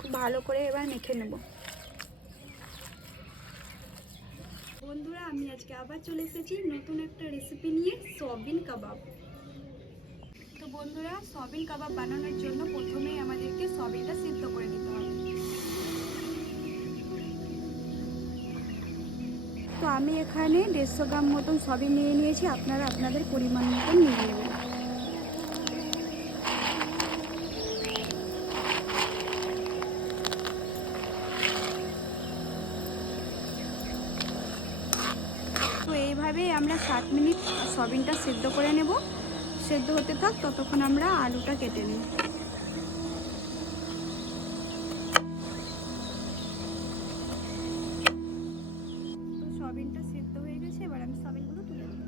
খুব ভালো করে এবার মেখে নেব। বন্ধুরা, আমি আজকে আবার চলে এসেছি নতুন একটা রেসিপি নিয়ে, সয়াবিন কাবাব। তো বন্ধুরা, সয়াবিন কাবাব বানানোর জন্য প্রথমেই আমাদেরকে সয়াবিনটা সিদ্ধ করে নিতে হবে। তো আমি এখানে 150 গ্রাম মতন সয়াবিন নিয়ে নিয়েছি, আপনারা আপনাদের পরিমাণ মতন নিয়ে নেবেন। তো এইভাবেই আমরা 7 মিনিট সয়াবিনটা সিদ্ধ করে নেব। সেদ্ধ হতে থাক, ততক্ষণ আমরা আলুটা কেটে নিই। তো সয়াবিনটা সিদ্ধ হয়ে গেছে, এবার আমি সয়াবিনগুলো তুলে নেব।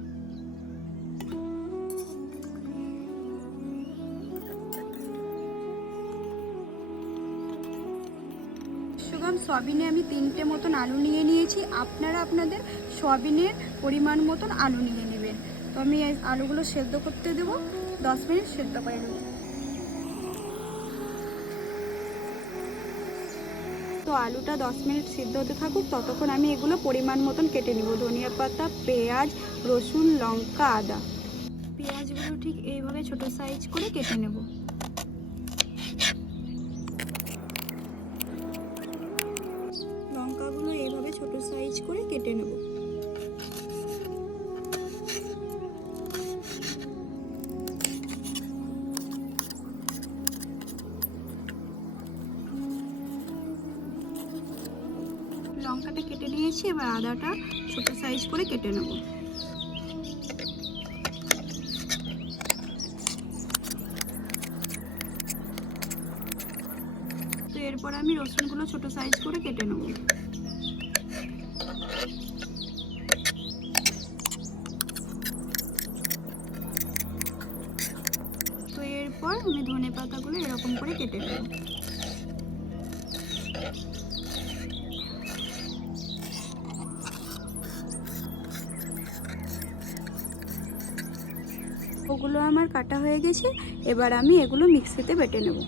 সয়াবিনে আমি 3টে মতন আলু নিয়ে নিয়েছি, আপনারা আপনাদের সয়াবিনের পরিমাণ মতন আলু নিয়ে নেবেন। তো আমি এই আলুগুলো সেদ্ধ করতে দেব, 10 মিনিট সেদ্ধ করে নেব। তো আলুটা 10 মিনিট সিদ্ধ হতে থাকুক, ততক্ষণ আমি এগুলো পরিমাণ মতন কেটে নেব। ধনিয়া পাতা, পেঁয়াজ, রসুন, লঙ্কা, আদা। পেঁয়াজগুলো ঠিক এইভাবে ছোট সাইজ করে কেটে নেব। লঙ্কাগুলো এইভাবে ছোট সাইজ করে কেটে নেব। লঙ্কাটা কেটে নিয়েছি, এবার আদাটা ছোট সাইজ করে কেটে নেব। তো এরপর আমি রসুনগুলো ছোট সাইজ করে কেটে নেব। তো এরপর আমি ধনেপাতাগুলো এরকম করে কেটে নেব। ওগুলো আমার কাটা হয়ে গেছে, এবার আমি এগুলো মিক্সিতে বেটে নেব।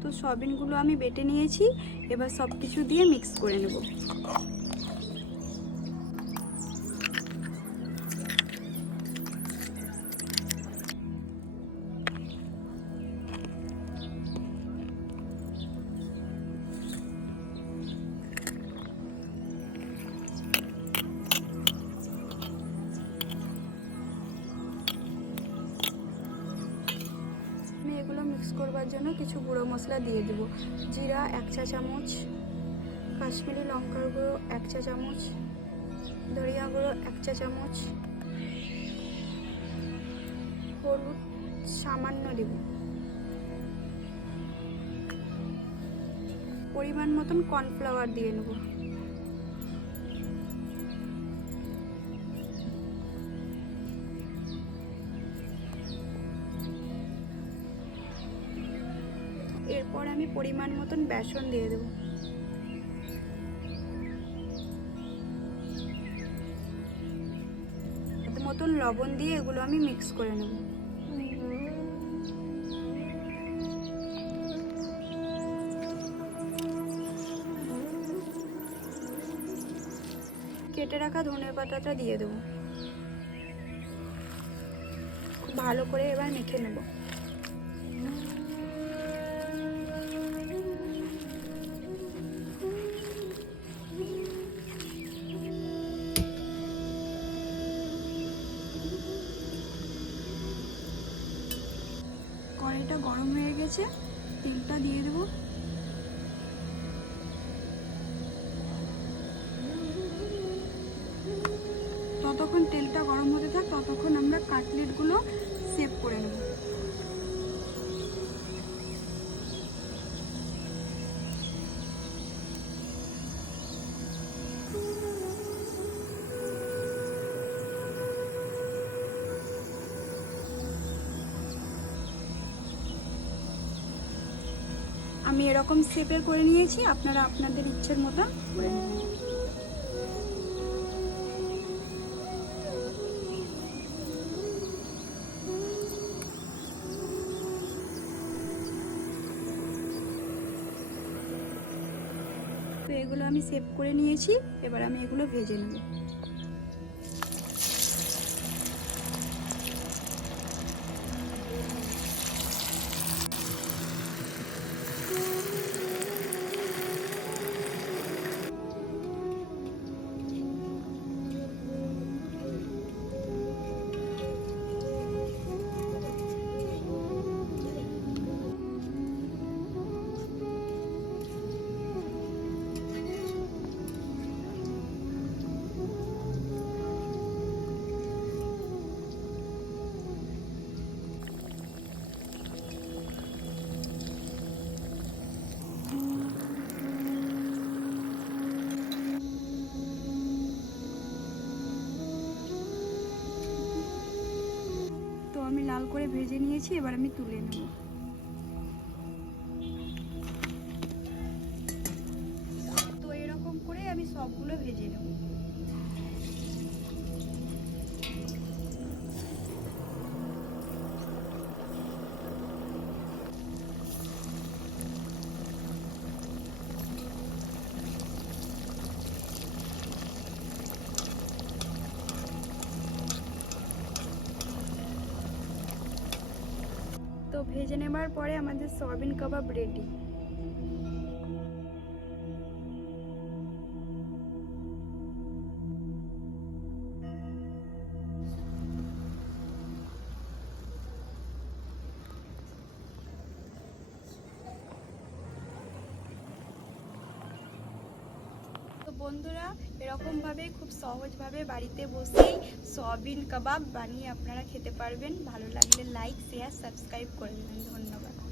তো সয়াবিনগুলো আমি বেটে নিয়েছি, এবার সব কিছু দিয়ে মিক্স করে নেব। এগুলো মিক্স করবার জন্য কিছু গুঁড়ো মশলা দিয়ে দেব। জিরা 1 চা চামচ, কাশ্মীরি লঙ্কার গুঁড়ো 1 চা চামচ, ধনিয়া গুঁড়ো 1 চা চামচ, হলুদ সামান্য দেব, পরিমাণ মতন কর্নফ্লাওয়ার দিয়ে নেব। এরপর আমি পরিমাণ মতন বেসন দিয়ে দেব। মতন লবণ দিয়ে এগুলো আমি মিক্স করে নেব। কেটে রাখা ধনেপাতাটা দিয়ে দেব। খুব ভালো করে এবার মেখে নেব। কড়াইটা গরম হয়ে গেছে, তেলটা দিয়ে দেব। ততক্ষণ তেলটা গরম হতে থাক, ততক্ষণ আমরা কাটলেটগুলো সেভ করে নেব। আমি এরকম শেপের করে নিয়েছি, আপনারা আপনাদের ইচ্ছের মতন করে নেবেন। এগুলো আমি সেভ করে নিয়েছি, এবার আমি এগুলো ভেজে নেব। তো আমি লাল করে ভেজে নিয়েছি, এবার আমি তুলে নেব। তো এরকম করে আমি সবগুলো ভেজে নেব। তো ভেজে নেবার পরে আমাদের সয়াবিন কাবাব রেডি। তো বন্ধুরা, এরকমভাবে খুব সহজভাবে বাড়িতে বসেই সয়াবিন কাবাব বানিয়ে আপনারা খেতে পারবেন। ভালো লাগলে লাইক, শেয়ার, সাবস্ক্রাইব করে দেবেন। ধন্যবাদ।